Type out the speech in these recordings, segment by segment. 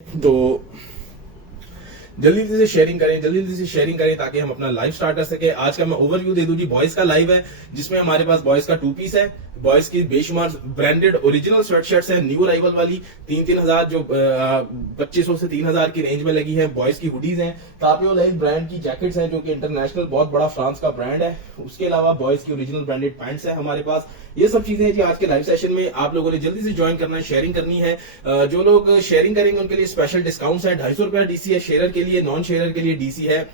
तो जल्दी से शेयरिंग करें ताकि हम अपना लाइव स्टार्ट कर सके। आज का मैं ओवरव्यू दे दूं जी। बॉयज का लाइव है जिसमें हमारे पास बॉयज का 2 पीस है। बॉयज की बेशुमार ब्रांडेड ओरिजिनल स्वेटशर्ट्स है, न्यू अराइवल वाली 3,000 जो 2500 से 3,000 की रेंज में लगी है। बॉयज की हुडीज हैं, तापियो लाइव ब्रांड की जैकेट्स हैं जो कि इंटरनेशनल बहुत बड़ा फ्रांस का ब्रांड है। उसके अलावा बॉयज की ओरिजिनल ब्रांडेड पैंट्स है हमारे पास। ये सब चीजें जी आज के लाइव सेशन में आप लोगों ने जल्दी से ज्वाइन करना है, शेयरिंग करनी है। जो लोग शेयरिंग करेंगे उनके लिए स्पेशल डिस्काउंट्स है। 250 रुपया डीसी है शेयर के लिए, नॉन शेयर के लिए डीसी है,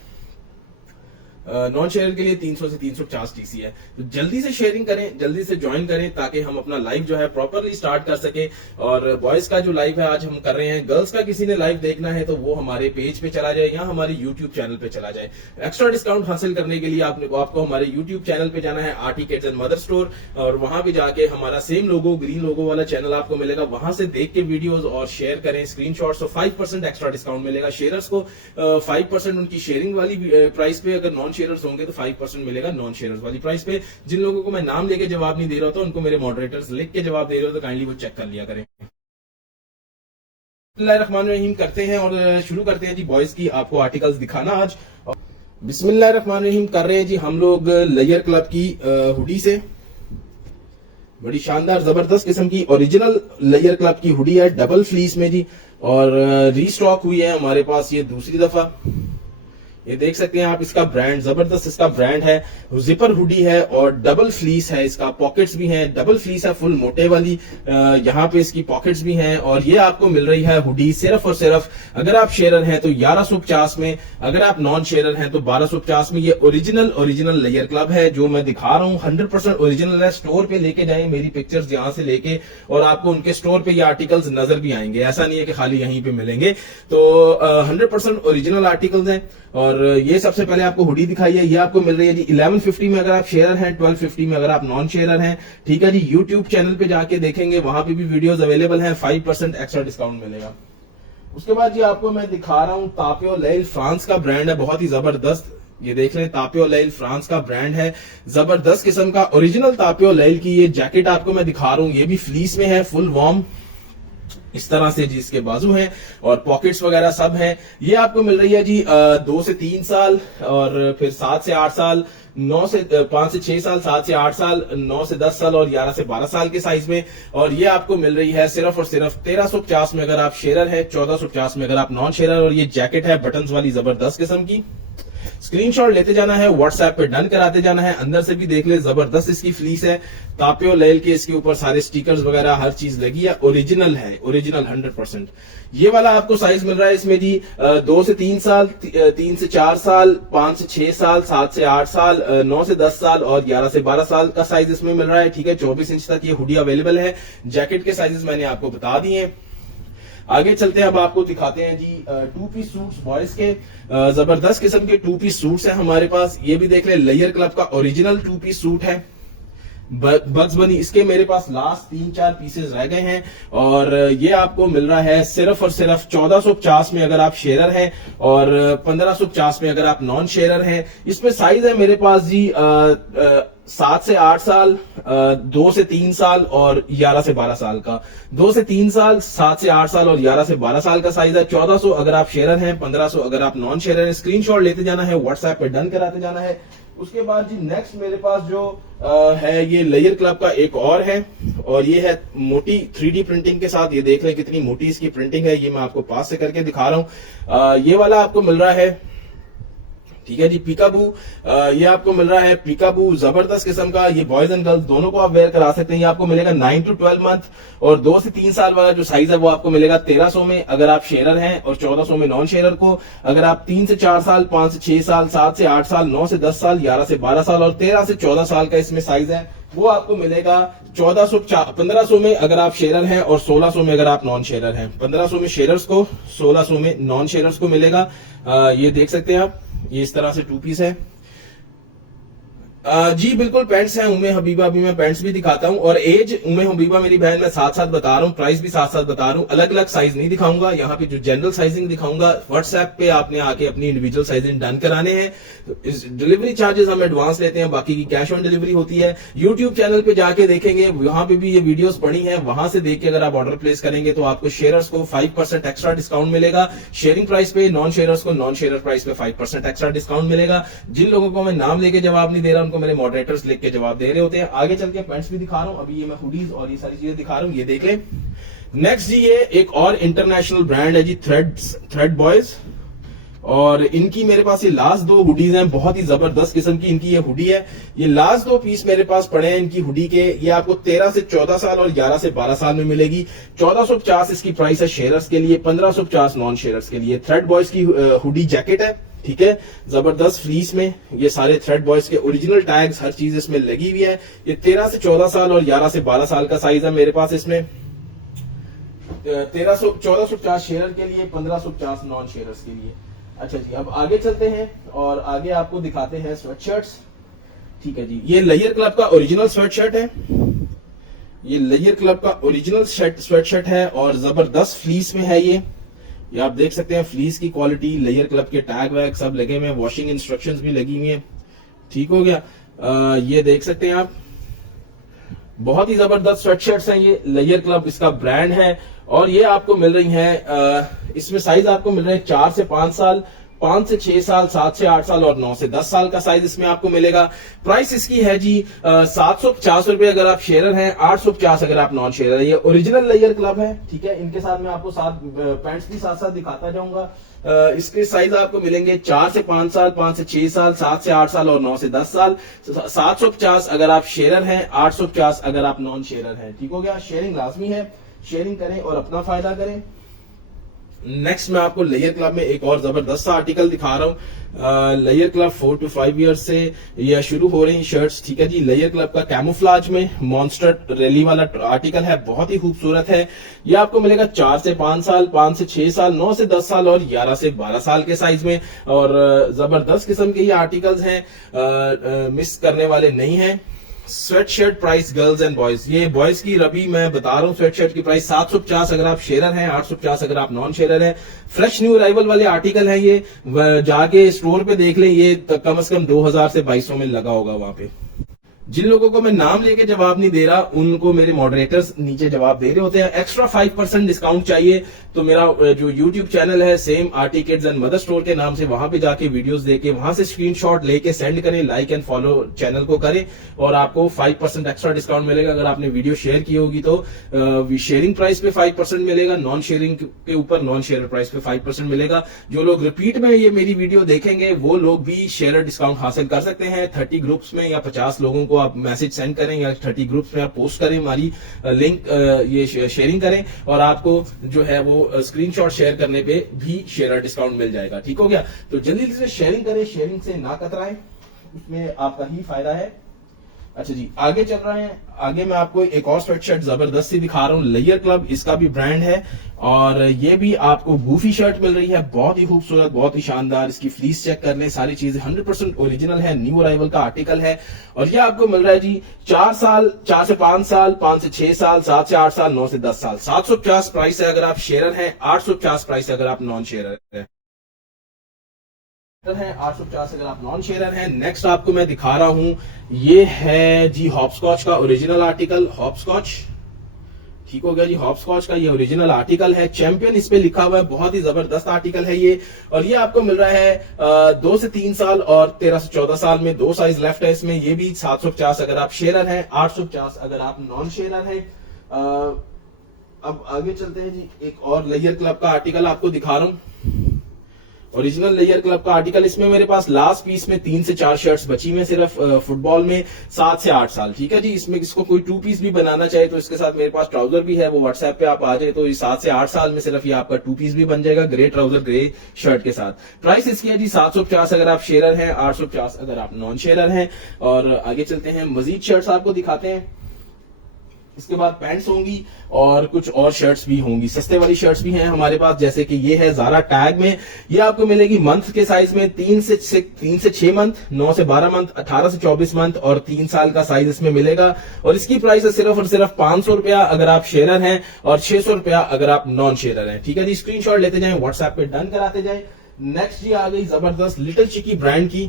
नॉन शेयर के लिए 300 से 350 डीसी है। तो जल्दी से शेयरिंग करें, जल्दी से ज्वाइन करें ताकि हम अपना लाइव जो है प्रॉपरली स्टार्ट कर सके। और बॉयज का जो लाइव है आज हम कर रहे हैं। गर्ल्स का किसी ने लाइव देखना है तो वो हमारे पेज पे चला जाए या हमारे यूट्यूब चैनल पे चला जाए। एक्स्ट्रा डिस्काउंट हासिल करने के लिए आपको हमारे यूट्यूब चैनल पे जाना है, RT kids and Mother store, और वहां पे जाके हमारा सेम लोगो, ग्रीन लोगो वाला चैनल आपको मिलेगा। वहां से देख के वीडियोज और शेयर करें स्क्रीनशॉट्स, तो 5% एक्स्ट्रा डिस्काउंट मिलेगा। शेयर्स को 5% उनकी शेयरिंग वाली प्राइस पे, अगर नॉन शेयर्स होंगे तो 5% मिलेगा नॉन शेयर्स वाली प्राइस पे। जिन लोगों को मैं नाम लेके जवाब नहीं दे रहा होता उनको मेरे मॉडरेटर्स लिख के जवाब दे रहे हो तो काइंडली वो चेक कर लिया करें। बिस्मिल्लाहिर्रहमानिर्रहीम करते हैं और शुरू करते हैं जी बॉयज की आपको आर्टिकल्स दिखाना आज। बिस्मिल्लाहिर्रहमानिर्रहीम कर रहे हैं जी हम लोग लेयर क्लब की हुडी से। बड़ी शानदार जबरदस्त किस्म की ओरिजिनल लेयर क्लब की हुडी है, डबल फ्लीस में जी, और रीस्टॉक हुई है हमारे पास ये दूसरी दफा। ये देख सकते हैं आप, इसका ब्रांड जबरदस्त इसका ब्रांड है। जिपर हुडी है और डबल फ्लीस है, इसका पॉकेट्स भी हैं, डबल फ्लीस है फुल मोटे वाली। यहाँ पे इसकी पॉकेट्स भी हैं और ये आपको मिल रही है हुडी सिर्फ और सिर्फ, अगर आप शेयरर हैं तो 1150 में, अगर आप नॉन शेयरर हैं तो 1250 में। ये ओरिजिनल लेयर क्लब है जो मैं दिखा रहा हूँ, 100% ओरिजिनल है। स्टोर पे लेके जाएं मेरी पिक्चर्स यहाँ से लेके, और आपको उनके स्टोर पे ये आर्टिकल्स नजर भी आएंगे। ऐसा नहीं है कि खाली यहीं पे मिलेंगे। तो 100% ओरिजिनल आर्टिकल्स हैं। और ये सबसे पहले आपको हुडी दिखाई है, ये आपको मिल रही है जी 1150 में अगर आप शेयरर हैं, 1250 में अगर आप नॉन शेयरर हैं। ठीक है जी, यूट्यूब चैनल पे जाके देखेंगे, वहां पे भी वीडियोस अवेलेबल हैं, 5% एक्स्ट्रा डिस्काउंट मिलेगा। उसके बाद जी आपको मैं दिखा रहा हूं तापियो लाइव, फ्रांस का ब्रांड है, बहुत ही जबरदस्त। ये देख लें, तापियो लाइल फ्रांस का ब्रांड है, जबरदस्त किस्म का ओरिजिनल तापियो लाइल की ये जैकेट आपको मैं दिखा रहा हूं। ये भी फ्लीस में है, फुल वार्म इस तरह से जी इसके बाजू हैं और पॉकेट्स वगैरह सब हैं। ये आपको मिल रही है जी 2 से 3 साल, और फिर 7 से 8 साल, 5 से 6 साल, 7 से 8 साल, 9 से 10 साल और 11 से 12 साल के साइज में। और ये आपको मिल रही है सिर्फ और सिर्फ 1350 में अगर आप शेयरर है, 1450 में अगर आप नॉन शेयरर। और ये जैकेट है बटन्स वाली जबरदस्त किस्म की। स्क्रीनशॉट लेते जाना है, व्हाट्सएप पे डन कराते जाना है। अंदर से भी देख ले, जबरदस्त इसकी फ्लीस है, तापियो लाइल के इसके ऊपर सारे स्टिकर्स वगैरह हर चीज लगी है, ओरिजिनल है, ओरिजिनल 100%। ये वाला आपको साइज मिल रहा है इसमें जी 2 से 3 साल, 3 से 4 साल, 5 से 6 साल, 7 से 8 साल, 9 से 10 साल और 11 से 12 साल का साइज इसमें मिल रहा है। ठीक है, 24 इंच तक ये हुडी अवेलेबल है। जैकेट के साइजेस मैंने आपको बता दिए हैं। आगे चलते हैं, अब आपको दिखाते हैं जी 2 पीस सूट्स बॉयज के। जबरदस्त किस्म के 2 पीस सूट्स हैं हमारे पास। ये भी देख ले, लेयर क्लब का ओरिजिनल 2 पीस सूट है, बग्स बनी। इसके मेरे पास लास्ट 3-4 पीसेस रह गए हैं और ये आपको मिल रहा है सिर्फ और सिर्फ 1450 में अगर आप शेयरर हैं और 1550 में अगर आप नॉन शेयरर हैं। इसमें साइज है मेरे पास जी 7 से 8 साल, 2 से 3 साल और 11 से 12 साल का। 2 से 3 साल, 7 से 8 साल और 11 से 12 साल का साइज है। 1400 अगर आप शेयरर हैं, 1500 अगर आप नॉन शेयरर हैं। स्क्रीनशॉट लेते जाना है, व्हाट्सएप पे डन कराते जाना है। उसके बाद जी नेक्स्ट मेरे पास जो है ये लेयर क्लब का एक और है, और ये है मोटी 3D प्रिंटिंग के साथ। ये देख लें कितनी मोटी इसकी प्रिंटिंग है, ये मैं आपको पास से करके दिखा रहा हूं। ये वाला आपको मिल रहा है, ठीक है जी, पिकाबू। ये आपको मिल रहा है पिकाबू, जबरदस्त किस्म का। ये बॉयज एंड गर्ल्स दोनों को आप वेयर करा सकते हैं। ये आपको मिलेगा 9 to 12 मंथ, और 2 से 3 साल वाला जो साइज है वो आपको मिलेगा 1300 में अगर आप शेयरर हैं, और 1400 में नॉन शेयरर को। अगर आप 3 से 4 साल, 5 से 6 साल, 7 से 8 साल, 9 से 10 साल, 11 से 12 साल और 13 से 14 साल का इसमें साइज है, वो आपको मिलेगा 1500 में अगर आप शेयरर हैं और 1600 में अगर आप नॉन शेयरर हैं। 1500 में शेयरर्स को, 1600 में नॉन शेयरर्स को मिलेगा। ये देख सकते हैं आप, ये इस तरह से 2 पीस है। जी बिल्कुल, पैंट्स हैं उम्मे हबीबा भी, मैं पैंट्स भी दिखाता हूं। और एज उम्मे हबीबा मेरी बहन मैं साथ साथ बता रहा हूं, प्राइस भी साथ साथ बता रहा हूं। अलग अलग साइज नहीं दिखाऊंगा, यहाँ पे जो जनरल साइजिंग दिखाऊंगा। व्हाट्सएप पे आपने आके अपनी इंडिविजुअल साइजिंग डन कराने हैं। तो इस डिलीवरी चार्जेस हम एडवांस लेते हैं, बाकी की कैश ऑन डिलीवरी होती है। यूट्यूब चैनल पे जाके देखेंगे, वहां पे भी ये वीडियोस पड़ी हैं, वहां से देख के अगर आप ऑर्डर प्लेस करेंगे तो आपको शेयरर्स को 5% एक्स्ट्रा डिस्काउंट मिलेगा शेयरिंग प्राइस पे, नॉन शेयरर्स को नॉन शेयर प्राइस पे 5% एक्स्ट्रा डिस्काउंट मिलेगा। जिन लोगों को मैं नाम लेके जवाब नहीं दे रहा, उनको मेरे मॉडरेटर्स लिख के जवाब दे रहे होते हैं। आगे चल के पैंट्स भी दिखा रहा हूं, अभी ये मैं हुडीज और ये सारी चीजें दिखा रहा हूं, ये देख लें। नेक्स्ट जी, ये एक और इंटरनेशनल ब्रांड है जी, थ्रेड बॉयज। और इनकी मेरे पास ये लास्ट दो हुडीज हैं, बहुत ही जबरदस्त किस्म की इनकी ये हुडी है। ये लास्ट दो पीस मेरे पास पड़े हैं इनकी हुडी के। ये आपको 13 से 14 साल और 11 से 12 साल में मिलेगी। 1450 इसकी प्राइस है शेयरर्स के लिए, 1550 नॉन शेयरर्स के लिए। थ्रेड बॉयज की हुडी जैकेट है, ठीक है, जबरदस्त फ्लीस में। ये सारे थ्रेड बॉयज के ओरिजिनल टैग्स, हर चीज इसमें लगी हुई है। ये 13 से 14 साल और 11 से 12 साल का साइज है मेरे पास इसमें। 1450 शेयर के लिए, 1550 नॉन शेयरर्स के लिए। अच्छा जी, अब आगे चलते हैं और आगे आपको दिखाते हैं स्वेटशर्ट्स। ठीक है जी, ये लेयर क्लब का ओरिजिनल स्वेटशर्ट है। ये लेयर क्लब का ओरिजिनल स्वेटशर्ट है और जबरदस्त फ्लीस में है ये आप देख सकते हैं फ्लीस की क्वालिटी, लेयर क्लब के टैग वैग सब लगे हुए हैं, वॉशिंग इंस्ट्रक्शंस भी लगी हुई हैं। ठीक हो गया। ये देख सकते हैं आप, बहुत ही जबरदस्त स्वेटशर्ट्स हैं ये। लेयर क्लब इसका ब्रांड है और ये आपको मिल रही हैं, इसमें साइज आपको मिल रहे हैं 4 से 5 साल, 5 से 6 साल, 7 से 8 साल और 9 से 10 साल का साइज इसमें आपको मिलेगा। प्राइस इसकी है जी 750 रुपए अगर आप शेयरर हैं, 850 अगर आप नॉन शेयरर है। ये ओरिजिनल लेयर क्लब है, ठीक है। इनके साथ मैं आपको साथ पैंट्स भी साथ साथ दिखाता जाऊंगा। इसके साइज आपको मिलेंगे 4 से 5 साल, 5 से 6 साल, 7 से 8 साल और 9 से 10 साल। 750 अगर आप शेयरर हैं, 850 अगर आप नॉन शेयरर हैं। ठीक हो गया। शेयरिंग लाजमी है, शेयरिंग करें और अपना फायदा करें। नेक्स्ट मैं आपको लेयर क्लब में एक और जबरदस्त आर्टिकल दिखा रहा हूं। लेयर क्लब 4 to 5 ईयर से यह शुरू हो रही शर्ट्स, ठीक है जी। लेयर क्लब का कैमोफ्लाज में मॉन्स्टर रैली वाला आर्टिकल है, बहुत ही खूबसूरत है। यह आपको मिलेगा 4 से 5 साल, 5 से 6 साल, 9 से 10 साल और 11 से 12 साल के साइज में। और जबरदस्त किस्म के ये आर्टिकल्स हैं, मिस करने वाले नहीं है। Sweat shirt price girls and boys, ये बॉयज की रबी मैं बता रहा हूँ। स्वेट शर्ट की प्राइस 750 अगर आप शेयरर हैं, 850 अगर आप नॉन शेयरर हैं। फ्रेश न्यू अराइवल वाले आर्टिकल हैं ये, जाके स्टोर पे देख लें, ये कम से कम 2000 से 2200 में लगा होगा वहां पे। जिन लोगों को मैं नाम लेके जवाब नहीं दे रहा, उनको मेरे मॉडरेटर्स नीचे जवाब दे रहे होते हैं। एक्स्ट्रा 5% डिस्काउंट चाहिए तो मेरा जो यूट्यूब चैनल है Sam Arty Kids and Mother Store के नाम से, वहां पे जाके वीडियोस देके वहां से स्क्रीनशॉट लेके सेंड करें, लाइक एंड फॉलो चैनल को करें और आपको 5% एक्स्ट्रा डिस्काउंट मिलेगा। अगर आपने वीडियो शेयर की होगी तो शेयरिंग प्राइस पे 5% मिलेगा, नॉन शेयरिंग के ऊपर नॉन शेयर प्राइस पे 5% मिलेगा। जो लोग रिपीट में ये मेरी वीडियो देखेंगे वो लोग भी शेयर डिस्काउंट हासिल कर सकते हैं। 30 ग्रुप्स में या 50 लोगों को आप मैसेज सेंड करें या 30 ग्रुप्स में आप पोस्ट करें, हमारी लिंक ये शेयरिंग करें और आपको जो है वो स्क्रीनशॉट शेयर करने पे भी शेयर डिस्काउंट मिल जाएगा। ठीक हो गया। तो जल्दी से शेयरिंग करें, शेयरिंग से ना कतराएं, उसमें आपका ही फायदा है। अच्छा जी, आगे चल रहे हैं। आगे मैं आपको एक और स्वेटशर्ट जबरदस्त सी दिखा रहा हूँ। लेयर क्लब इसका भी ब्रांड है और ये भी आपको बूफी शर्ट मिल रही है, बहुत ही खूबसूरत, बहुत ही शानदार। इसकी फ्लीस चेक कर लें, सारी चीजें 100% ओरिजिनल है, न्यू अराइवल का आर्टिकल है। और ये आपको मिल रहा है जी 4 साल, 4 से 5 साल, 5 से 6 साल, 7 से 8 साल, 9 से 10 साल। 750 प्राइस है अगर आप शेयरर हैं, 850 प्राइस है अगर आप नॉन शेयरर हैं। 850 अगर आप नॉन शेयरर हैं। नेक्स्ट आपको मैं दिखा रहा हूं, ये है जी हॉपस्कॉच का ओरिजिनल आर्टिकल। हॉपस्कॉच, ठीक हो गया जी। हॉपस्कॉच का ये ओरिजिनल आर्टिकल है, चैंपियन इस पे लिखा हुआ है, बहुत ही जबरदस्त आर्टिकल है ये। और ये आपको मिल रहा है 2 से 3 साल और 13 से 14 साल में। 2 साइज लेफ्ट है इसमें। ये भी 750 अगर आप शेयरर हैं, 850 अगर आप नॉन शेयरर हैं। अब आगे चलते हैं जी, एक और लेयर क्लब का आर्टिकल आपको दिखा रहा हूं, ओरिजिनल लेयर क्लब का आर्टिकल। इसमें मेरे पास लास्ट पीस में 3 से 4 शर्ट्स बची हुई सिर्फ फुटबॉल में, 7 से 8 साल। ठीक है जी। इसमें किसको कोई 2 पीस भी बनाना चाहे तो इसके साथ मेरे पास ट्राउजर भी है, वो व्हाट्सएप पे आप आ जाए तो 7 से 8 साल में सिर्फ ये आपका 2 पीस भी बन जाएगा, ग्रे ट्राउजर ग्रे शर्ट के साथ। प्राइस इसकी है जी 750 अगर आप शेयरर हैं, 850 अगर आप नॉन शेयरर हैं। और आगे चलते हैं, मजीद शर्ट्स आपको दिखाते हैं। इसके बाद पैंट्स होंगी और कुछ और शर्ट्स भी होंगी। सस्ते वाली शर्ट्स भी हैं हमारे पास, जैसे कि ये है ज़ारा टैग में। ये आपको मिलेगी मंथ के साइज में 3 से 6 मंथ, 9 से 12 मंथ, 18 से 24 मंथ और 3 साल का साइज इसमें मिलेगा। और इसकी प्राइस है सिर्फ और सिर्फ 500 रुपया अगर आप शेयर हैं और 600 रुपया अगर आप नॉन शेयर हैं। ठीक है जी, स्क्रीनशॉट लेते जाएं, व्हाट्सएप पे डन कराते जाएं। नेक्स्ट जी आ गई जबरदस्त लिटिल चिकी ब्रांड की।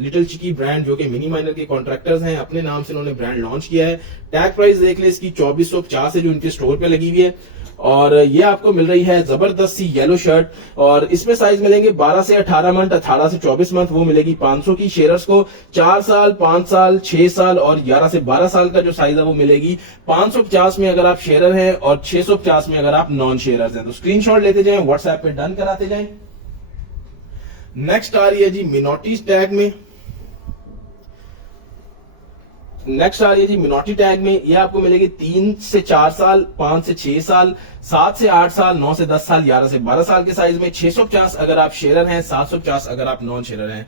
लिटिल चिकी ब्रांड जो कि मिनी माइनर के कॉन्ट्रैक्टर्स हैं, अपने नाम से उन्होंने ब्रांड लॉन्च किया है। टैग प्राइस देख ले इसकी 2450 है जो इनके स्टोर पे लगी हुई है। और ये आपको मिल रही है जबरदस्त सी येलो शर्ट, और इसमें साइज मिलेंगे 12 से 18 मंथ, 18 से 24 मंथ, वो मिलेगी 500 की। शेयरर्स को 4 साल, 5 साल, 6 साल और 11 से 12 साल का जो साइज है वो मिलेगी 550 में अगर आप शेयरर हैं और 650 में अगर आप नॉन शेयरर्स हैं। तो स्क्रीनशॉट लेते जाएं, व्हाट्सएप पे डन कराते जाएं। नेक्स्ट आ रही है जी मिनोटी टैग में। नेक्स्ट आ रही है जी मिनोटी टैग में। ये आपको मिलेगी 3 से 4 साल, 5 से 6 साल, 7 से 8 साल, 9 से 10 साल, 11 से 12 साल के साइज में। 650 अगर आप शेयरर हैं, 750 अगर आप नॉन शेयरर हैं।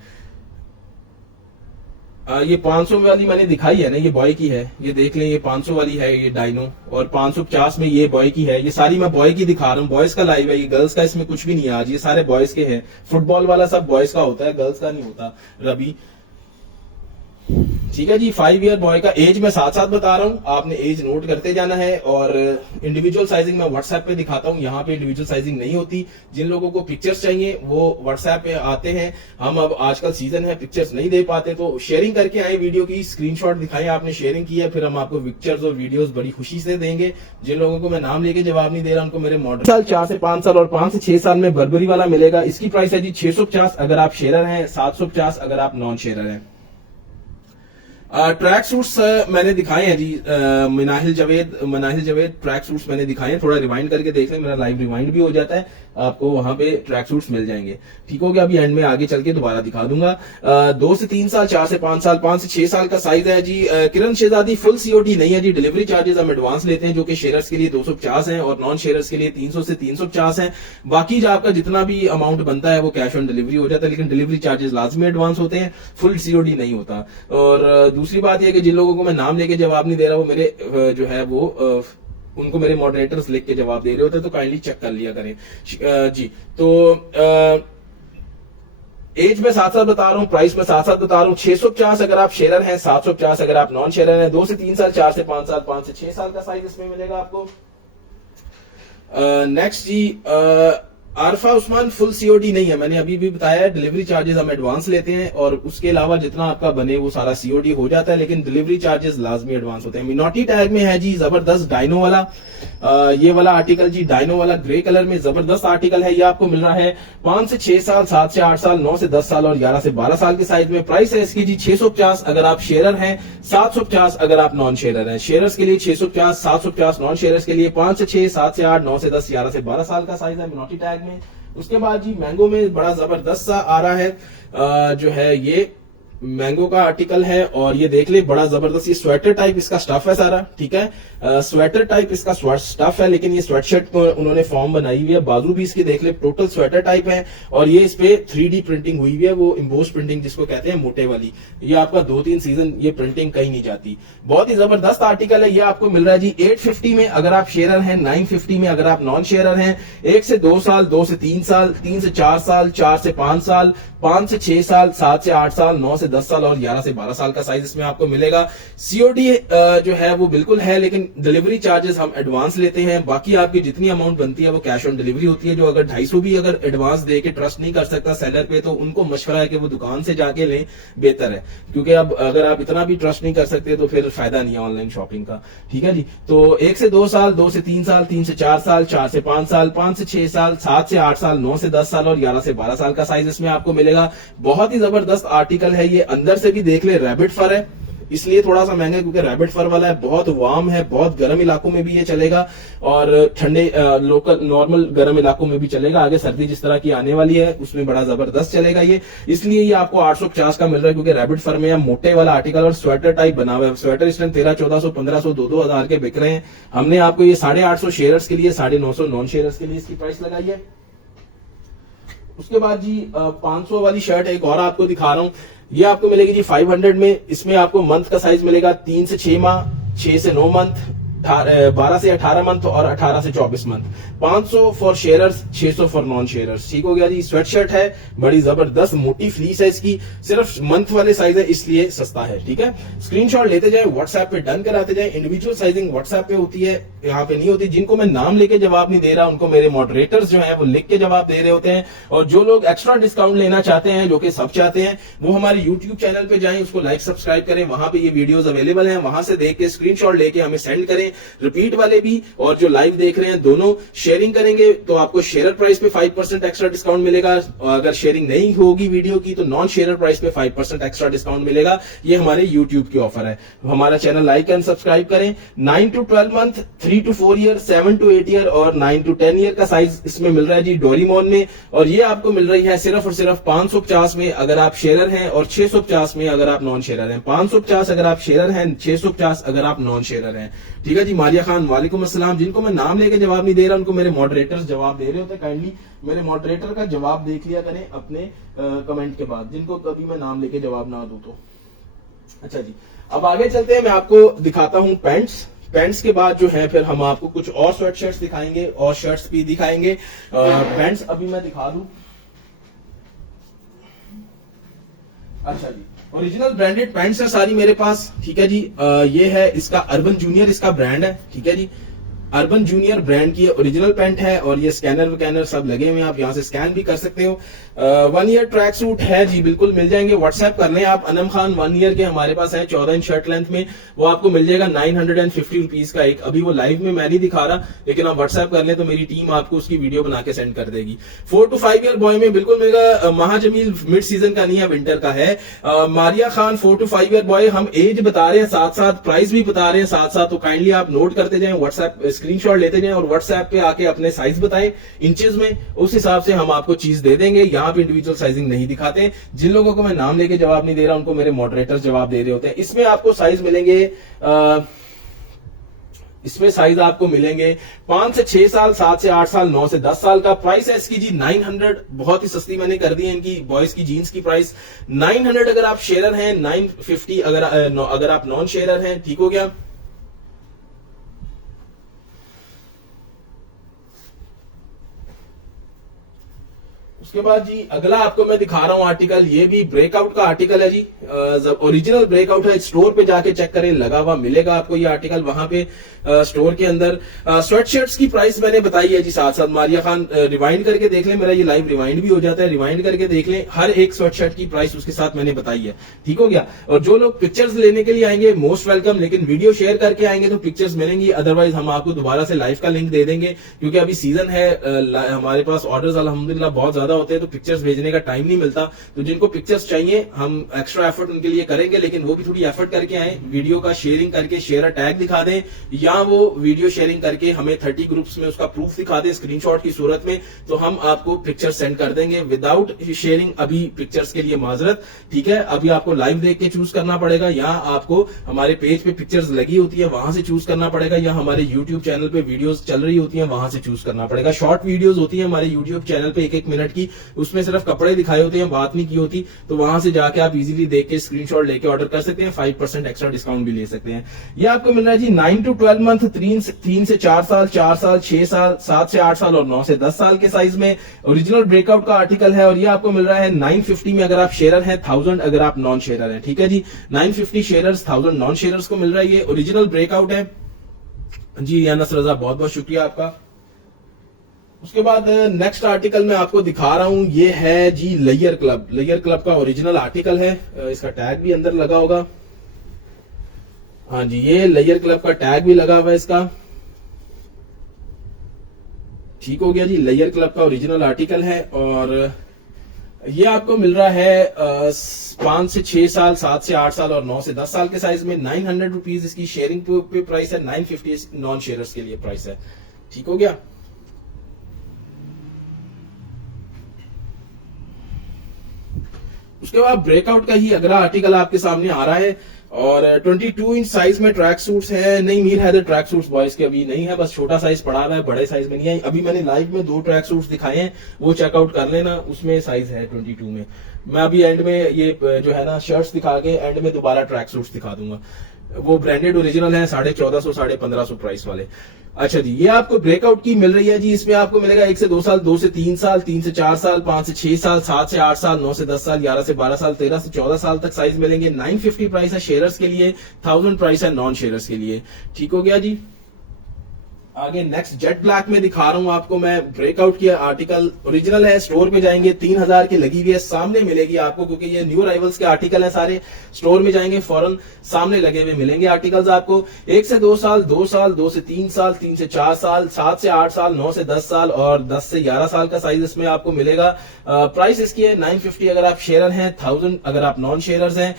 ये 500 वाली मैंने दिखाई है ना, ये बॉय की है, ये देख लें, ये 500 वाली है ये डायनो, और 550 में ये बॉय की है। ये सारी मैं बॉय की दिखा रहा हूँ, बॉयज का लाइव है, ये गर्ल्स का इसमें कुछ भी नहीं है आज, ये सारे बॉयज के हैं। फुटबॉल वाला सब बॉयज का होता है, गर्ल्स का नहीं होता रवि। ठीक है जी, 5 ईयर बॉय का एज मैं साथ साथ बता रहा हूं, आपने एज नोट करते जाना है। और इंडिविजुअल साइजिंग मैं व्हाट्सएप पे दिखाता हूं, यहाँ पे इंडिविजुअल साइजिंग नहीं होती। जिन लोगों को पिक्चर्स चाहिए वो व्हाट्सएप पे आते हैं, हम अब आजकल सीजन है पिक्चर्स नहीं दे पाते, तो शेयरिंग करके आए वीडियो की, स्क्रीनशॉट दिखाएं आपने शेयरिंग की है, फिर हम आपको पिक्चर्स और वीडियोस बड़ी खुशी से देंगे। जिन लोगों को मैं नाम लेके जवाब नहीं दे रहा उनको मेरे मॉडल साल 4 से 5 साल और 5 से 6 साल में बर्बरी वाला मिलेगा। इसकी प्राइस है जी 650 अगर आप शेयरर हैं, 750 अगर आप नॉन शेयरर हैं। ट्रैक सूट्स मैंने दिखाए हैं जी, मनाहिल जवेद ट्रैक सूट्स मैंने दिखाए हैं। थोड़ा रिवाइंड करके देख लें, मेरा लाइव रिवाइंड भी हो जाता है, आपको वहां पे ट्रैक सूट्स मिल जाएंगे। ठीक हो गया, अभी एंड में आगे चल के दोबारा दिखा दूंगा। 2 से 3 साल, 4 से 5 साल, 5 से 6 साल का साइज है जी। किरण शहजादी फुल सीओडी नहीं है जी, डिलीवरी चार्जेस हम एडवांस लेते हैं जो कि शेयरर्स के लिए 250 है और नॉन शेयरर्स के लिए 300 से 350 है। बाकी जो आपका जितना भी अमाउंट बनता है वो कैश ऑन डिलीवरी हो जाता है, लेकिन डिलीवरी चार्जेस लाजमी एडवांस होते हैं, फुल सीओडी नहीं होता। और दूसरी बात यह कि जिन लोगों को मैं नाम लेके जवाब नहीं दे रहा वो मेरे जो है वो उनको मेरे मॉडरेटर्स लिख के जवाब दे रहे होते हैं, तो काइंडली चेक कर लिया करें जी। तो एज में साथ साथ बता रहा हूँ, प्राइस में साथ साथ बता रहा हूँ। 650 अगर आप शेयरर हैं, 750 अगर आप नॉन शेयरर हैं। 2 से 3 साल, 4 से 5 साल, 5 से 6 साल का साइज इसमें मिलेगा आपको। नेक्स्ट जी आरफा उस्मान फुल सीओडी नहीं है, मैंने अभी भी बताया है, डिलीवरी चार्जेस हम एडवांस लेते हैं और उसके अलावा जितना आपका बने वो सारा सीओडी हो जाता है, लेकिन डिलीवरी चार्जेस लाजमी एडवांस होते हैं। मिनोटी टैग में है जी जबरदस्त डायनो वाला, ये वाला आर्टिकल जी, डायनो वाला ग्रे कलर में जबरदस्त आर्टिकल है। ये आपको मिल रहा है 5 से 6 साल, 7 से 8 साल, 9 से 10 साल और 11 से 12 साल के साइज में। प्राइस है इसकी जी 650 अगर आप शेयरर हैं, 750 अगर आप नॉन शेयरर हैं। शेयरर्स के लिए 650, 750 नॉन शेयरर्स के लिए 5 से 6, 7 से 8, 9 से 10, 11 से 12 साल का साइज है मिनोटी टैग में। उसके बाद जी मैंगो में बड़ा जबरदस्त सा आ रहा है, जो है ये मैंगो का आर्टिकल है और ये देख ले बड़ा जबरदस्त, ये स्वेटर टाइप इसका स्टफ है सारा, ठीक है, स्वेटर टाइप इसका स्टफ है, लेकिन ये स्वेटशर्ट को उन्होंने फॉर्म बनाई हुई है। बाजू भी इसकी देख ले टोटल स्वेटर टाइप है और ये इस पे 3D प्रिंटिंग हुई हुई है, वो इम्बोस प्रिंटिंग जिसको कहते हैं मोटे वाली। ये आपका 2-3 सीजन ये प्रिंटिंग कहीं नहीं जाती, बहुत ही जबरदस्त आर्टिकल है। ये आपको मिल रहा है जी 850 में अगर आप शेयरर हैं, 950 में अगर आप नॉन शेयरर हैं। 1 से 2 साल, 2 से 3 साल, 3 से 4 साल, 4 से 5 साल, 5 से 6 साल, 7 से 8 साल, 9 से 10 साल और 11 से 12 साल का साइज इसमें आपको मिलेगा। सीओडी जो है वो बिल्कुल है, लेकिन डिलीवरी चार्जेस हम एडवांस लेते हैं। बाकी आपकी जितनी अमाउंट बनती है वो कैश ऑन डिलीवरी होती है। जो अगर 250 भी अगर एडवांस दे के ट्रस्ट नहीं कर सकता सेलर पे, तो उनको मशवरा है कि वो दुकान से जाके लें, बेहतर है, क्योंकि अब अगर आप इतना भी ट्रस्ट नहीं कर सकते तो फिर फायदा नहीं है ऑनलाइन शॉपिंग का। ठीक है जी, तो 1 से 2 साल, 2 से 3 साल, 3 से 4 साल, 4 से 5 साल, 5 से 6 साल, 7 से 8 साल, 9 से 10 साल और 11 से 12 साल का साइज इसमें आपको मिलेगा। बहुत ही जबरदस्त आर्टिकल है ये। अंदर से भी देख ले रैबिट फर है, इसलिए थोड़ा सा महंगा है क्योंकि रैबिट फर वाला है। बहुत वार्म है, बहुत गर्म इलाकों में भी ये चलेगा और ठंडे लोकल नॉर्मल गर्म इलाकों में भी चलेगा। आगे सर्दी जिस तरह की आने वाली है उसमें बड़ा जबरदस्त चलेगा ये, इसलिए ये आपको 850 का मिल रहा है, क्योंकि रैबिट फर में मोटे वाला आर्टिकल और स्वेटर टाइप बना हुआ है। स्वेटर इस टाइम 1300, 1400, 1500, 2-2000 के बिक रहे हैं। हमने आपको ये 850 शेयरर्स के लिए, 950 नॉन शेयरर्स के लिए इसकी प्राइस लगाई है। उसके बाद जी 500 वाली शर्ट एक और आपको दिखा रहा हूं, ये आपको मिलेगी जी 500 में। इसमें आपको मंथ का साइज मिलेगा 3 से 6 माह, 6 से 9 मंथ, 12 से 18 मंथ और 18 से 24 month. 500 for sharers, 600 for non sharers. ठीक हो गया जी। स्वेटशर्ट है, बड़ी जबरदस्त मोटी फ्लीस है इसकी, सिर्फ मंथ वाले साइज है इसलिए सस्ता है। ठीक है, स्क्रीनशॉट लेते जाए, व्हाट्सएप पे डन कराते जाए। इंडिविजुअल साइजिंग व्हाट्सएप पे होती है, यहाँ पे नहीं होती। जिनको मैं नाम लेके जवाब नहीं दे रहा उनको मेरे मॉडरेटर्स जो है वो लिख के जवाब दे रहे होते हैं। और जो लोग एक्स्ट्रा डिस्काउंट लेना चाहते हैं, जो कि सब चाहते हैं, वो हमारे यूट्यूब चैनल पे जाएं, उसको लाइक सब्सक्राइब करें, वहां पे ये वीडियोस अवेलेबल हैं, वहां से देख के स्क्रीनशॉट लेके हमें सेंड करें। रिपीट वाले भी और जो लाइव देख रहे हैं दोनों शेयरिंग करेंगे तो आपको शेयर प्राइस पे 5% एक्स्ट्रा डिस्काउंट मिलेगा। और अगर शेयरिंग नहीं होगी वीडियो की तो नॉन शेयर प्राइस पे 5% एक्स्ट्रा डिस्काउंट मिलेगा। ये हमारे यूट्यूब की ऑफर है। हमारा चैनल लाइक एंड सब्सक्राइब करें। 9 to 12 month, 3 to 4 year, 7 to 8 year और 9 to 10 ईयर का साइज इसमें मिल रहा है जी डोरेमोन में। और ये आपको मिल रही है सिर्फ और सिर्फ 550 में अगर आप शेयरर हैं और 650 में अगर आप नॉन शेयरर हैं। 550 अगर आप शेयरर हैं, 650 अगर आप नॉन शेयरर हैं। ठीक है जी। मारिया खान, वालेकुम अस्सलाम। जिनको मैं नाम लेके जवाब नहीं दे रहा उनको मेरे मॉडरेटर्स जवाब दे रहे होते हैं। काइंडली मेरे मॉडरेटर का जवाब देख लिया करें अपने कमेंट के बाद, जिनको कभी मैं नाम लेके जवाब ना दूं तो। अच्छा जी, अब आगे चलते हैं। मैं आपको दिखाता हूं पैंट्स के बाद जो है फिर हम आपको कुछ और स्वेट शर्ट्स दिखाएंगे और शर्ट्स भी दिखाएंगे। पैंट्स अभी मैं दिखा दूं। अच्छा जी, ओरिजिनल ब्रांडेड पैंट्स है सारी मेरे पास। ठीक है जी। ये है इसका अर्बन जूनियर इसका ब्रांड है। ठीक है जी, अर्बन जूनियर ब्रांड की ओरिजिनल पैंट है और ये स्कैनर वैनर सब लगे हुए हैं, आप यहां से स्कैन भी कर सकते हो। 1 ईयर ट्रैक सूट है जी, बिल्कुल मिल जाएंगे। व्हाट्सएप कर लें आप। अनम खान 1 ईयर के हमारे पास है 14 इंच शर्ट लेंथ में, वो आपको मिल जाएगा 950 रुपीज का एक। अभी वो लाइव में मैं नहीं दिखा रहा, लेकिन आप व्हाट्सएप कर लें तो मेरी टीम आपको उसकी वीडियो बना के सेंड कर देगी। 4 to 5 ईयर बॉय में बिल्कुल मिलेगा। महाजमील मिड सीजन का नहीं है, विंटर का है। Maria Khan 4 to 5 year boy, हम एज बता रहे हैं साथ साथ प्राइस भी बता रहे हैं साथ साथ, तो काइंडली आप नोट करते जाएं, व्हाट्सएप स्क्रीनशॉट लेते जाएं और व्हाट्सएप पे आके अपने साइज बताएं इंचेस में, उस हिसाब से हम आपको चीज दे देंगे। यहाँ पे इंडिविजुअल साइजिंग नहीं दिखाते। जिन लोगों को मैं नाम लेके जवाब नहीं दे रहा उनको मेरे मॉडरेटर्स जवाब दे रहे होते हैं। इसमें आपको साइज मिलेंगे, इसमें साइज आपको मिलेंगे 5 से 6 साल, 7 से 8 साल, 9 से 10 साल का। प्राइस है इसकी जी 900, बहुत ही सस्ती मैंने कर दी है इनकी बॉयज की जीन्स की प्राइस 900 अगर आप शेयरर हैं, 950 अगर आप नॉन शेयरर हैं। ठीक हो गया। उसके बाद जी अगला आपको मैं दिखा रहा हूं आर्टिकल, ये भी ब्रेकआउट का आर्टिकल है जी। ओरिजिनल ब्रेकआउट है, स्टोर पे जाके चेक करें, लगा हुआ मिलेगा आपको ये आर्टिकल वहां पे स्टोर के अंदर। स्वेट शर्ट्स की प्राइस मैंने बताई है जी साथ साथ। मारिया खान रिवाइंड करके देख लें, मेरा ये लाइव रिवाइंड भी हो जाता है, रिवाइंड करके देख लें, हर एक स्वेट शर्ट की प्राइस उसके साथ मैंने बताई है। ठीक हो गया। और जो लोग पिक्चर्स लेने के लिए आएंगे मोस्ट वेलकम, लेकिन वीडियो शेयर करके आएंगे तो पिक्चर्स मिलेंगी, अदरवाइज हम आपको दोबारा से लाइव का लिंक दे देंगे, क्योंकि अभी सीजन है, हमारे पास ऑर्डर्स अल्हम्दुलिल्लाह बहुत ज्यादा होते हैं तो पिक्चर्स भेजने का टाइम नहीं मिलता। तो जिनको पिक्चर्स चाहिए हम एक्स्ट्रा एफर्ट उनके लिए करेंगे, लेकिन वो भी थोड़ी एफर्ट करके आए, वीडियो का शेयरिंग करके शेयर टैग दिखा दें, या वो वीडियो शेयरिंग करके हमें 30 ग्रुप्स में उसका प्रूफ दिखा दें स्क्रीनशॉट की सूरत में, तो हम आपको पिक्चर सेंड कर देंगे। विदाउट शेयरिंग अभी पिक्चर्स के लिए माजरत। ठीक है, अभी आपको लाइव देख के चूज करना पड़ेगा, या आपको हमारे पेज पे पिक्चर्स लगी होती है वहां से चूज करना पड़ेगा, या हमारे यूट्यूब चैनल पे वीडियोस चल रही होती है वहां से चूज करना पड़ेगा। शॉर्ट वीडियोस होती है हमारे यूट्यूब चैनल पे 1-1 मिनट की, उसमें सिर्फ कपड़े दिखाए होते हैं, बात नहीं की होती, तो वहां से जाके आप इजीली देख के स्क्रीनशॉट लेके ऑर्डर कर सकते हैं। 5% एक्स्ट्रा डिस्काउंट भी ले सकते हैं। ये आपको मिल रहा है जी 9 to 12 मंथ, 3 से 4 साल, 4 साल, 6 साल, 7 से 8 साल और 9 से 10 साल के साइज में। ओरिजिनल ब्रेकआउट का आर्टिकल है और ये आपको मिल रहा है 950 में अगर आप शेयरर हैं, 1000 अगर आप नॉन शेयरर हैं। ठीक है जी, 950 शेयरर्स, 1000 नॉन शेयरर्स को मिल रहा है। ये ओरिजिनल ब्रेकआउट है जी। अनस रजा बहुत बहुत शुक्रिया आपका। उसके बाद नेक्स्ट आर्टिकल मैं आपको दिखा रहा हूं, ये है जी लेयर क्लब का ओरिजिनल आर्टिकल है, इसका टैग भी अंदर लगा होगा। हाँ जी, ये लेयर क्लब का टैग भी लगा हुआ है इसका। ठीक हो गया जी, लेयर क्लब का ओरिजिनल आर्टिकल है और ये आपको मिल रहा है 5 से 6 साल, 7 से 8 साल और 9 से 10 साल के साइज में। 900 रुपीज इसकी शेयरिंग पे प्राइस है, 950 नॉन शेयरर्स के लिए प्राइस है। ठीक हो गया। उसके बाद ब्रेकआउट का ही अगला आर्टिकल आपके सामने आ रहा है और 22 इंच साइज में ट्रैक सूट्स है। नहीं Mir Haider track suits boys के अभी नहीं है, बस छोटा साइज पड़ा हुआ है, बड़े साइज में नहीं है। अभी मैंने लाइव में 2 ट्रैक सूट्स दिखाए हैं, वो चेकआउट कर लेना, उसमें साइज है 22 में। मैं अभी एंड में ये जो है ना शर्ट्स दिखा के एंड में दोबारा ट्रैक सूट्स दिखा दूंगा। वो ब्रांडेड ओरिजिनल है, 1450 1550 प्राइस वाले। अच्छा जी, ये आपको ब्रेकआउट की मिल रही है जी। इसमें आपको मिलेगा 1 से 2 साल, 2 से 3 साल, 3 से 4 साल, 5 से 6 साल, 7 से 8 साल, 9 से 10 साल, 11 से 12 साल, 13 से 14 साल तक साइज मिलेंगे। 950 प्राइस है शेयरर्स के लिए, 1000 प्राइस है नॉन शेयरर्स के लिए। ठीक हो गया जी। आगे नेक्स्ट जेट ब्लैक में दिखा रहा हूं आपको मैं। ब्रेकआउट किया आर्टिकल, ओरिजिनल है, स्टोर पे जाएंगे 3000 की लगी हुई है, सामने मिलेगी आपको, क्योंकि ये न्यू अराइवल्स के आर्टिकल है सारे। स्टोर में जाएंगे फौरन सामने लगे हुए मिलेंगे आर्टिकल्स आपको। 1 से 2 साल, 2 साल, 2 से 3 साल, 3 से 4 साल, 7 से 8 साल, 9 से 10 साल और 10 से 11 साल का साइज इसमें आपको मिलेगा। प्राइस इसकी है 950 अगर आप शेयर हैं, 1000 अगर आप नॉन शेयरर्स हैं।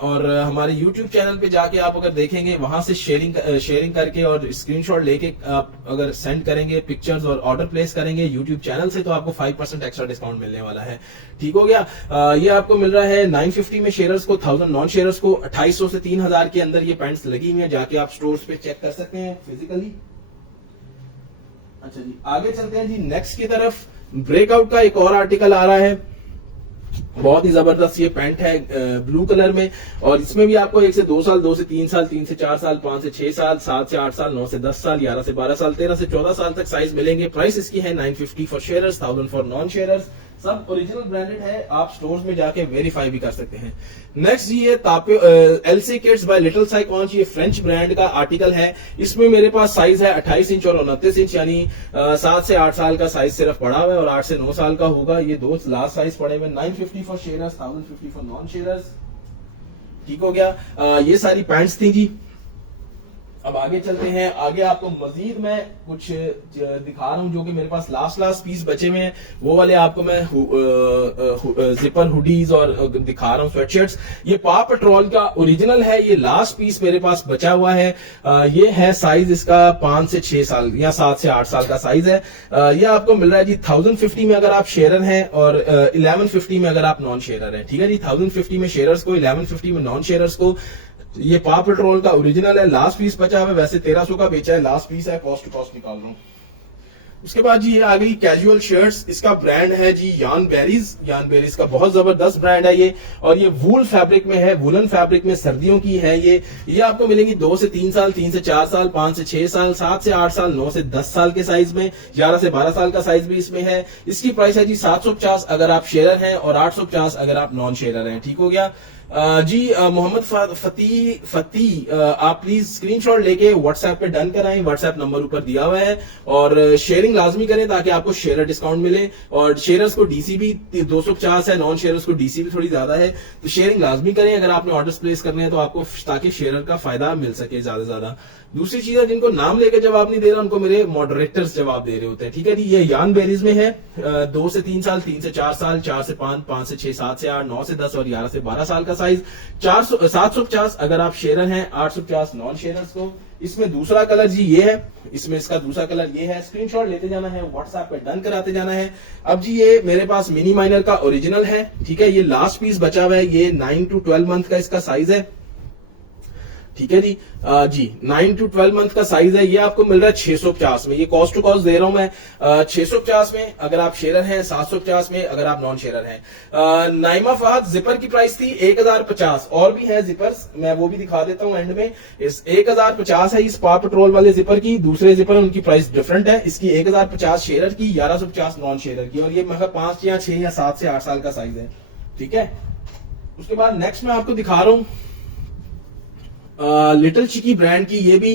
और हमारे YouTube चैनल पे जाके आप अगर देखेंगे, वहां से शेयरिंग करके और स्क्रीनशॉट लेके आप अगर सेंड करेंगे पिक्चर्स और ऑर्डर प्लेस करेंगे YouTube चैनल से, तो आपको 5% एक्स्ट्रा डिस्काउंट मिलने वाला है। ठीक हो गया। ये आपको मिल रहा है 950 में शेयर्स को, 1000 नॉन शेयर्स को। 2800 से 3000 के अंदर ये पैंट्स लगी हुई है, जाके आप स्टोर्स पे चेक कर सकते हैं फिजिकली। अच्छा जी, आगे चलते हैं जी नेक्स्ट की तरफ। ब्रेकआउट का एक और आर्टिकल आ रहा है, बहुत ही जबरदस्त ये पैंट है ब्लू कलर में, और इसमें भी आपको 1 से 2 साल, 2 से 3 साल, 3 से 4 साल, 5 से 6 साल, 7 से 8 साल, 9 से 10 साल, 11 से 12 साल, 13 से 14 साल तक साइज मिलेंगे। प्राइस इसकी है 950 for sharers, 1000 for non sharers. सब ओरिजिनल ब्रांडेड है, आप स्टोर्स में जाके वेरीफाई भी कर सकते हैं। नेक्स्ट जी ये एलसी किड्स बाय लिटिल साइकॉन्च, ये फ्रेंच ब्रांड का आर्टिकल है। इसमें मेरे पास साइज है 28 इंच और 29 इंच, यानी 7 से 8 साल का साइज सिर्फ पड़ा हुआ है और 8 से 9 साल का होगा। ये दो लास्ट साइज पड़े हुए। 950 for sharers, 1050 for non sharers. ठीक हो गया। ये सारी पैंट्स थी जी। अब आगे चलते हैं। आगे आपको मजीद मैं कुछ दिखा रहा हूं जो कि मेरे पास लास्ट पीस बचे हुए हैं, वो वाले आपको मैं जिपर हुडीज और दिखा रहा हूं, स्वेटशर्ट्स। ये पा पेट्रोल का ओरिजिनल है, ये लास्ट पीस मेरे पास बचा हुआ है। ये है साइज इसका 5 से 6 साल या 7 से 8 साल का साइज है। ये आपको मिल रहा है जी 1050 में अगर आप शेयरर हैं और 1150 में अगर आप नॉन शेयरर हैं। ठीक है जी, 1050 में शेयरर्स को, 1150 में नॉन शेयरर्स को। ये पा पेट्रोल का ओरिजिनल है, लास्ट पीस बचा हुआ है, वैसे 1300 का बेचा है, लास्ट पीस है, कॉस्ट टू कॉस्ट निकाल रहा हूं। उसके बाद जी ये आ गई कैजुअल शर्ट्स। इसका ब्रांड है जी यान बेरीज। यान बेरीज का बहुत जबरदस्त ब्रांड है ये, और ये वूल फैब्रिक में है, वुलन फैब्रिक में, सर्दियों की है ये आपको मिलेंगी 2 से 3 साल, 3 से 4 साल, 5 से 6 साल, 7 से 8 साल, 9 से 10 साल के साइज में, 11 से 12 साल का साइज भी इसमें है। इसकी प्राइस है जी 750 अगर आप शेयरर हैं और 850 अगर आप नॉन शेयरर हैं। ठीक हो गया जी। मोहम्मद फती आप प्लीज स्क्रीनशॉट लेके व्हाट्सएप पे डन कराएं, व्हाट्सएप नंबर ऊपर दिया हुआ है, और शेयरिंग लाजमी करें ताकि आपको शेयर डिस्काउंट मिले। और शेयर्स को डीसी भी 250 है, नॉन शेयर्स को डीसी भी थोड़ी ज्यादा है, तो शेयरिंग लाजमी करें अगर आपने ऑर्डर्स प्लेस करने हैं तो आपको, ताकि शेयर का फायदा मिल सके ज्यादा से ज्यादा। दूसरी चीज है, जिनको नाम लेकर जवाब नहीं दे रहा उनको मेरे मॉडरेटर्स जवाब दे रहे होते हैं। ठीक है जी, ये यान बेरीज में है, 2 से 3 साल, 3 से 4 साल, 4 से 5, 5 से 6, 7 से 8, 9 से 10 और 11 से 12 साल का साइज। 750 अगर आप शेयरर हैं, 850 नॉन शेयरर्स को। इसमें दूसरा कलर जी ये है, इसमें इसका दूसरा कलर ये है। स्क्रीनशॉट लेते जाना है, व्हाट्सएप पे डन कराते जाना है। अब जी ये मेरे पास मिनी माइनर का ओरिजिनल है। ठीक है, ये लास्ट पीस बचा हुआ है, ये 9 to 12 मंथ का इसका साइज है। ठीक है जी 9 to 12 मंथ का साइज है। ये आपको मिल रहा है 650 में, ये कॉस्ट टू कॉस्ट दे रहा हूं मैं। 650 में अगर आप शेयरर हैं, 750 में अगर आप नॉन शेयरर हैं। नाइमा फहद जिपर की प्राइस थी 1050, और भी है जिपर्स, मैं वो भी दिखा देता हूं एंड में। इस 1050 है इस पा पेट्रोल वाले जिपर की, दूसरे जिपर उनकी प्राइस डिफरेंट है। इसकी 1050 शेयरर की, 1150 नॉन शेयरर की, और ये मतलब 5 या 6 या 7 से 8 साल का साइज है। ठीक है, उसके बाद नेक्स्ट मैं आपको दिखा रहा हूं लिटिल चिकी ब्रांड की। ये भी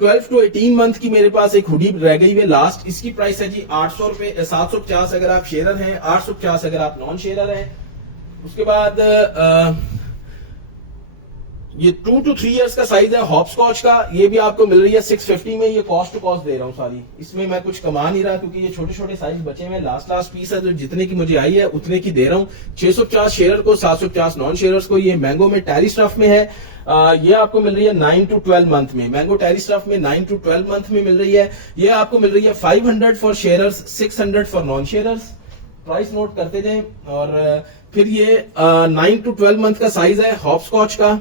12 to 18 मंथ की मेरे पास एक हुडी रह गई है लास्ट। इसकी प्राइस है जी 800 रुपए, 750 अगर आप शेयरर हैं, 850 अगर आप नॉन शेयरर हैं। उसके बाद ये 2 to 3 इयर्स का साइज है हॉपस्कॉच का। ये भी आपको मिल रही है 650 में, ये कॉस्ट टू कॉस्ट दे रहा हूं सारी। इसमें मैं कुछ कमा नहीं रहा क्योंकि ये छोटे छोटे साइज बचे हुए, लास्ट पीस है, तो जितने की मुझे आई है उतने की दे रहा हूं। 650 शेयरर को, 750 नॉन शेयरर्स को। ये मैंगो में टैरी स्टफ में है। ये आपको मिल रही है 9 to 12 मंथ में, मैंगो टैरी स्टफ में 9 to 12 मंथ में मिल रही है। ये आपको मिल रही है 500 for sharers, 600 for non sharers. Price note करते जाएं। और फिर ये 9 to 12 मंथ का साइज है हॉपस्कॉच का।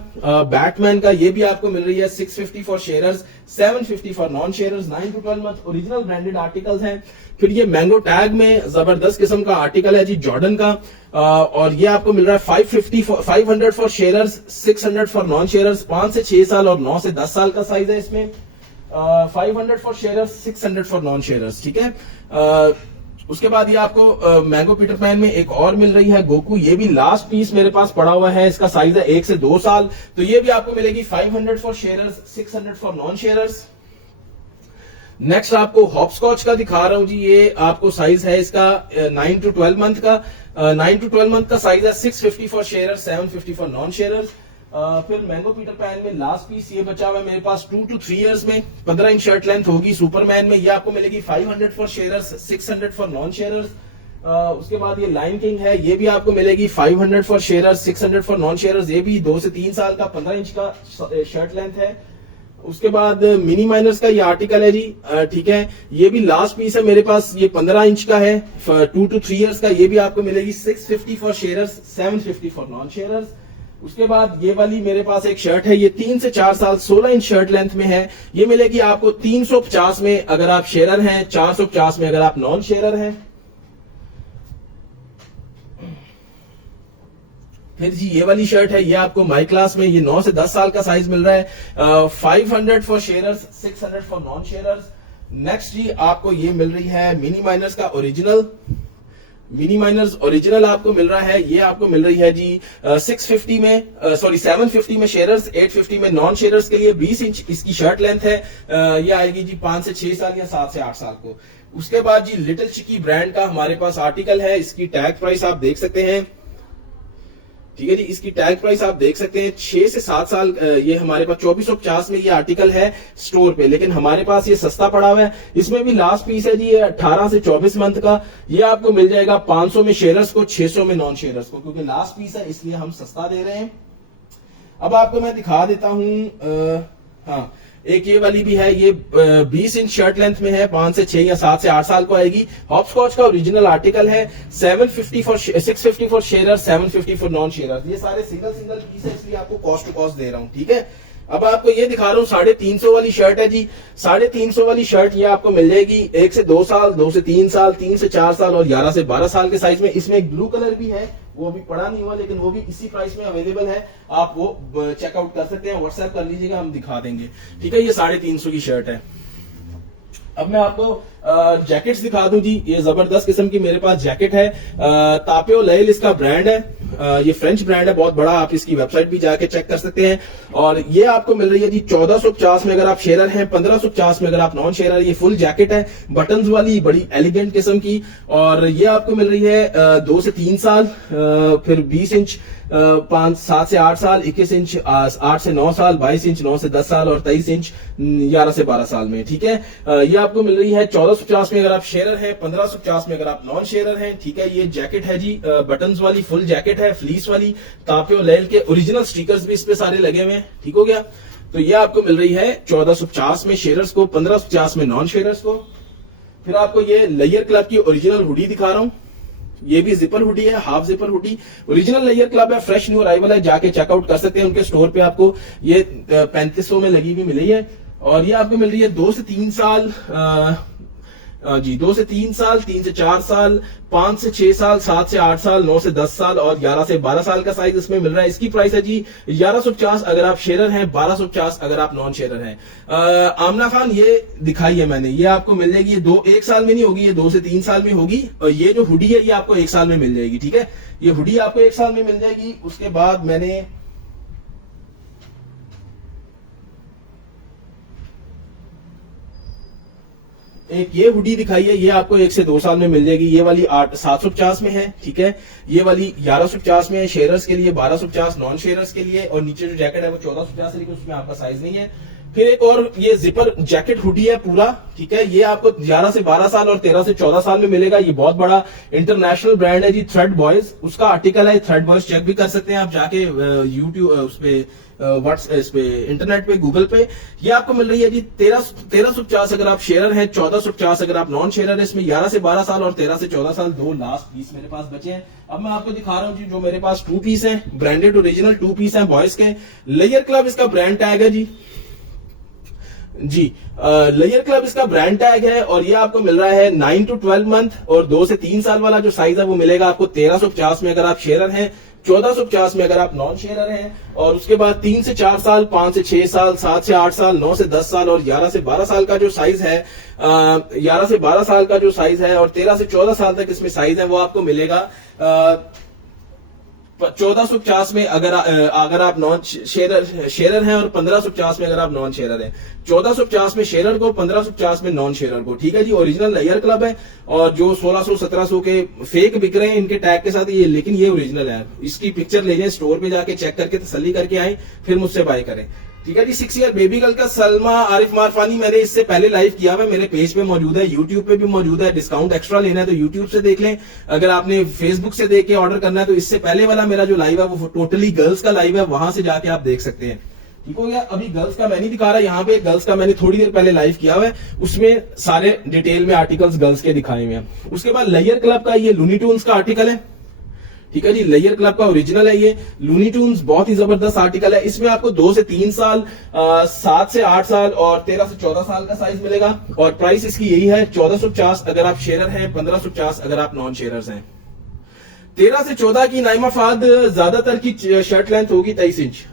बैटमैन का ये भी आपको मिल रही है 650 for sharers, 750 for non sharers. 9 to 12 month original branded articles हैं। फिर ये मैंगो टैग में जबरदस्त किस्म का आर्टिकल है जी जॉर्डन का, और ये आपको मिल रहा है 500 for sharers, 600 for non sharers. 5 से 6 साल और 9 से 10 साल का साइज है इसमें। 500 for sharers, 600 for non sharers, ठीक है। उसके बाद ये आपको मैंगो पीटर पैन में एक और मिल रही है गोकू। ये भी लास्ट पीस मेरे पास पड़ा हुआ है, इसका साइज है 1 से 2 साल। तो ये भी आपको मिलेगी 500 for sharers, 600 for non sharers. Next आपको हॉपस्कॉच का दिखा रहा हूं जी। ये आपको साइज है इसका 9 to 12 मंथ का। 9 to 12 मंथ का साइज है 650 for sharers, 750 for non sharers. फिर मैंगो पीटर पैन में लास्ट पीस ये बचा हुआ है मेरे पास 2 to 3 इयर्स में, 15 इंच शर्ट लेंथ होगी सुपरमैन में। ये आपको मिलेगी 500 for sharers, 600 for non sharers. उसके बाद ये लाइन किंग है, ये भी आपको मिलेगी 500 for sharers, 600 for non sharers. ये भी 2 से 3 साल का 15 इंच का शर्ट लेंथ है। उसके बाद मिनी माइनर्स का ये आर्टिकल है जी, ठीक है। ये भी लास्ट पीस है मेरे पास, ये 15 इंच का है, 2 to 3 इयर्स का। ये भी आपको मिलेगी 650 for sharers, 750 for non sharers. उसके बाद ये वाली मेरे पास एक शर्ट है, ये 3 से 4 साल 16 इंच शर्ट लेंथ में है। ये मिलेगी आपको 350 में अगर आप शेयरर हैं, 450 में अगर आप नॉन शेयरर हैं। फिर जी ये वाली शर्ट है, ये आपको माई क्लास में ये 9 से 10 साल का साइज मिल रहा है। 500 for sharers, 600 for non sharers. Next जी आपको ये मिल रही है मिनी माइनर्स का ओरिजिनल। मिनी माइनर्स ओरिजिनल आपको मिल रहा है, ये आपको मिल रही है जी 650 में, सॉरी 750 में शेयरर्स, 850 में नॉन शेयरर्स के लिए। 20 इंच इसकी शर्ट लेंथ है। ये आएगी जी 5 से 6 साल या 7 से 8 साल को। उसके बाद जी लिटिल चिकी ब्रांड का हमारे पास आर्टिकल है। इसकी टैग प्राइस आप देख सकते हैं, ठीक है जी। इसकी टैग प्राइस आप देख सकते हैं 6 से 7 साल। ये हमारे पास 2450 में ये आर्टिकल है स्टोर पे, लेकिन हमारे पास ये सस्ता पड़ा हुआ है। इसमें भी लास्ट पीस है जी, ये 18 से 24 मंथ का। ये आपको मिल जाएगा 500 में शेयरर्स को, 600 में नॉन शेयरर्स को, क्योंकि लास्ट पीस है इसलिए हम सस्ता दे रहे हैं। अब आपको मैं दिखा देता हूं, हाँ एक ये वाली भी है, ये 20 इंच शर्ट लेंथ में है, 5 से 6 या 7 से 8 साल को आएगी। हॉपस्कॉच का ओरिजिनल आर्टिकल है। 650 फॉर शेयरर, 750 फॉर नॉन शेयरर। ये सारे सिंगल पीस है, इसलिए आपको कॉस्ट टू कॉस्ट दे रहा हूं, ठीक है। अब आपको ये दिखा रहा हूँ 350 वाली शर्ट है जी। 350 वाली शर्ट ये आपको मिल जाएगी 1 से 2 साल, 2 से 3 साल, 3 से 4 साल और 11 से 12 साल के साइज में। इसमें एक ब्लू कलर भी है, वो अभी पड़ा नहीं हुआ, लेकिन वो भी इसी प्राइस में अवेलेबल है। आप वो चेकआउट कर सकते हैं, व्हाट्सएप कर लीजिएगा, हम दिखा देंगे, ठीक है। ये 350 की शर्ट है। अब मैं आपको जैकेट्स दिखा दूं जी। ये जबरदस्त किस्म की मेरे पास जैकेट है। तापियो लेल इसका ब्रांड है। ये फ्रेंच ब्रांड है, बहुत बड़ा। आप इसकी वेबसाइट भी जाके चेक कर सकते हैं। और ये आपको मिल रही है जी 1450 में अगर आप शेयरर हैं, 1550 में अगर आप नॉन शेयरर। ये फुल जैकेट है, बटन्स वाली, बड़ी एलिगेंट किस्म की। और ये आपको मिल रही है 2 से 3 साल, फिर 20 इंच 7 से 8 साल, 21 इंच 8 से 9 साल, 22 इंच 9 से 10 साल और 23 इंच 11 से 12 साल में, ठीक है। ये आपको मिल रही है 1450 में अगर आप शेयरर हैं, 1550 में अगर आप नॉन शेयरर हैं, ठीक है। ये जैकेट है जी, बटन्स वाली फुल जैकेट है, फ्लीस वाली। तापियो लेल के ओरिजिनल स्टिकर्स भी इस पे सारे लगे हुए हैं, ठीक हो गया। तो ये आपको मिल रही है 1450 में शेयरर्स को, 1550 में नॉन शेयरर्स को। फिर आपको ये लेयर क्लब की ओरिजिनल हुडी दिखा रहा हूं। ये भी जिपर हुडी है, half zipper hoodie, original layer club है, फ्रेश न्यू अराइवल है। जाके चेकआउट कर सकते हैं उनके स्टोर पे। आपको ये 3500 में लगी हुई मिली है। और ये आपको मिल रही है 2 से 3 साल जी, 2 से 3 साल, 3 से 4 साल, 5 से 6 साल, 7 से 8 साल, 9 से 10 साल और 11 से 12 साल का साइज इसमें मिल रहा है। इसकी प्राइस है जी 1150 अगर आप शेयरर हैं, 1250 अगर आप नॉन शेयरर हैं। आमना खान ये दिखाई है मैंने, ये आपको मिल जाएगी। ये 1 साल में नहीं होगी, ये 2 से 3 साल में होगी। और ये जो हुडी है ये आपको 1 साल में मिल जाएगी, ठीक है। ये हुडी आपको 1 साल में मिल जाएगी। उसके बाद मैंने एक ये हुडी दिखाई है, ये आपको 1 से 2 साल में मिल जाएगी। ये वाली 750 में है, ठीक है। ये वाली 1150 में है शेयरर्स के लिए, 1250 नॉन शेयरर्स के लिए। और नीचे जो जैकेट है वो 1450 है, लेकिन उसमें आपका साइज नहीं है। फिर एक और ये जिपर जैकेट हुडी है पूरा, ठीक है। ये आपको 11 से 12 साल और 13 से 14 साल में मिलेगा। ये बहुत बड़ा इंटरनेशनल ब्रांड है जी, थ्रेड बॉयज उसका आर्टिकल है। थ्रेड बॉयज चेक भी कर सकते हैं आप जाके यूट्यूब उस पे इस पे इंटरनेट पे गूगल पे। ये आपको मिल रही है जी 1350 अगर आप शेयरर हैं, 1450 अगर आप नॉन शेयरर है। इसमें 11 से 12 साल और 13 से 14 साल दो लास्ट पीस मेरे पास बचे हैं। अब मैं आपको दिखा रहा हूं जी जो मेरे पास 2 पीस हैं, ब्रांडेड ओरिजिनल 2 पीस हैं बॉयज के। लेयर क्लब इसका ब्रांड टैग है जी लेयर क्लब इसका ब्रांड टैग है और ये आपको मिल रहा है 9 to 12 मंथ और 2 से 3 साल वाला जो साइज है वो मिलेगा आपको 1350 में अगर आप शेयरर हैं, 1450 में अगर आप नॉन शेयरर हैं। और उसके बाद 3 से 4 साल, 5 से 6 साल, 7 से 8 साल, 9 से 10 साल और 11 से 12 साल का जो साइज है 11 से 12 साल का जो साइज है और 13 से 14 साल तक इसमें साइज है वो आपको मिलेगा 1450 में अगर आप नॉन शेयरर हैं और 1550 में अगर आप नॉन शेयरर हैं। 1450 में शेयरर को, 1550 में नॉन शेयरर को, ठीक है जी। ओरिजिनल लेयर क्लब है और जो 1600-1700 के फेक बिक रहे हैं इनके टैग के साथ ये, लेकिन ये ओरिजिनल है। इसकी पिक्चर ले जाए, स्टोर पे जाके चेक करके तसल्ली करके आए, फिर मुझसे बाय करें, ठीक है जी। 6 ईयर बेबी गर्ल का सलमा आरिफ मारफानी मैंने इससे पहले लाइव किया हुआ है, मेरे पेज पे मौजूद है, यूट्यूब पे भी मौजूद है। डिस्काउंट एक्स्ट्रा लेना है तो यूट्यूब से देख लें, अगर आपने फेसबुक से देख के ऑर्डर करना है तो इससे पहले वाला मेरा जो लाइव है वो टोटली गर्ल्स का लाइव है, वहां से जाके आप देख सकते हैं, ठीक हो गया। अभी गर्ल्स का मैं नहीं दिखा रहा, यहाँ पे गर्ल्स का मैंने थोड़ी देर पहले लाइव किया हुआ है, उसमें सारे डिटेल में आर्टिकल्स गर्ल्स के दिखाए हुए हैं। उसके बाद लेयर क्लब का ये लूनी ट्यून्स का आर्टिकल है, ठीक है जी। लेयर क्लब का ओरिजिनल है ये लूनी ट्यून्स, बहुत ही जबरदस्त आर्टिकल है। इसमें आपको 2 से 3 साल, 7 से 8 साल और 13 से 14 साल का साइज मिलेगा और प्राइस इसकी यही है 1450 अगर आप शेयरर हैं, 1550 अगर आप नॉन शेयरर्स हैं। 13 से 14 की नाइमा फाद ज्यादातर की शर्ट लेंथ होगी 23 इंच,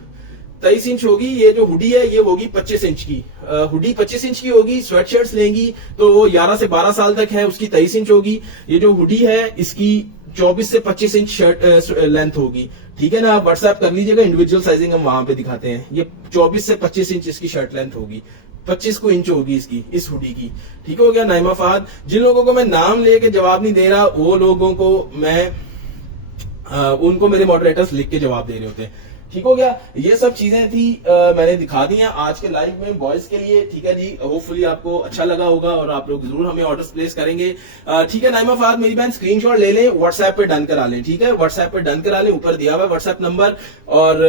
23 इंच होगी। ये जो हुडी है ये होगी 25 इंच की, हुडी 25 इंच की होगी। स्वेट शर्ट्स लेंगी तो वो 11 से 12 साल तक है, उसकी 23 इंच होगी। ये जो हुडी है इसकी 24 से 25 इंच शर्ट लेंथ होगी, ठीक है ना। आप व्हाट्सएप कर लीजिएगा, इंडिविजुअल साइजिंग हम वहां पे दिखाते हैं। ये 24 से 25 इंच इसकी शर्ट लेंथ होगी, 25 को इंच होगी इसकी, इस हुडी की, ठीक हो गया। नाइमा फाद, जिन लोगों को मैं नाम लेके जवाब नहीं दे रहा वो लोगों को मैं उनको मेरे मॉडरेटर्स लिख के जवाब दे रहे होते हैं, ठीक हो गया। ये सब चीजें थी मैंने दिखा दी हैं आज के लाइव में बॉयज के लिए, ठीक है जी। होपफुली आपको अच्छा लगा होगा और आप लोग जरूर हमें ऑर्डर्स प्लेस करेंगे, ठीक है। नाइमा फाद मेरी बहन स्क्रीनशॉट ले लें, व्हाट्सएप पे डन करा लें, ठीक है। व्हाट्सएप पे डन करा लें, ऊपर दिया हुआ है व्हाट्सएप नंबर। और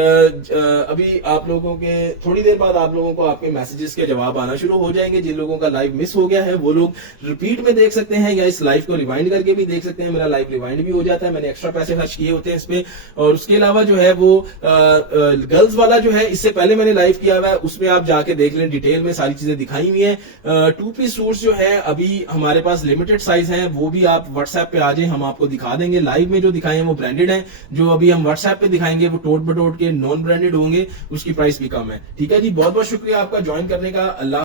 अभी आप लोगों के थोड़ी देर बाद आप लोगों को आपके मैसेजेस के जवाब आना शुरू हो जाएंगे। जिन लोगों का लाइव मिस हो गया है वो लोग रिपीट में देख सकते हैं या इस लाइव को रिवाइंड करके भी देख सकते हैं। मेरा लाइव रिवाइंड भी हो जाता है, मैंने एक्स्ट्रा पैसे खर्च किए होते हैं इसमें। और उसके अलावा जो है वो गर्ल्स वाला जो है इससे पहले मैंने लाइव किया हुआ है, उसमें आप जाके देख लें, डिटेल में सारी चीजें दिखाई हुई हैं। 2 पीस सूट्स जो है अभी हमारे पास लिमिटेड साइज हैं, वो भी आप व्हाट्सएप पे आ जाए, हम आपको दिखा देंगे। लाइव में जो दिखाए हैं वो ब्रांडेड हैं, जो अभी हम व्हाट्सएप पे दिखाएंगे वो टोट बटोट के नॉन ब्रांडेड होंगे, उसकी प्राइस भी कम है, ठीक है जी। बहुत बहुत शुक्रिया आपका ज्वाइन करने का। अल्लाह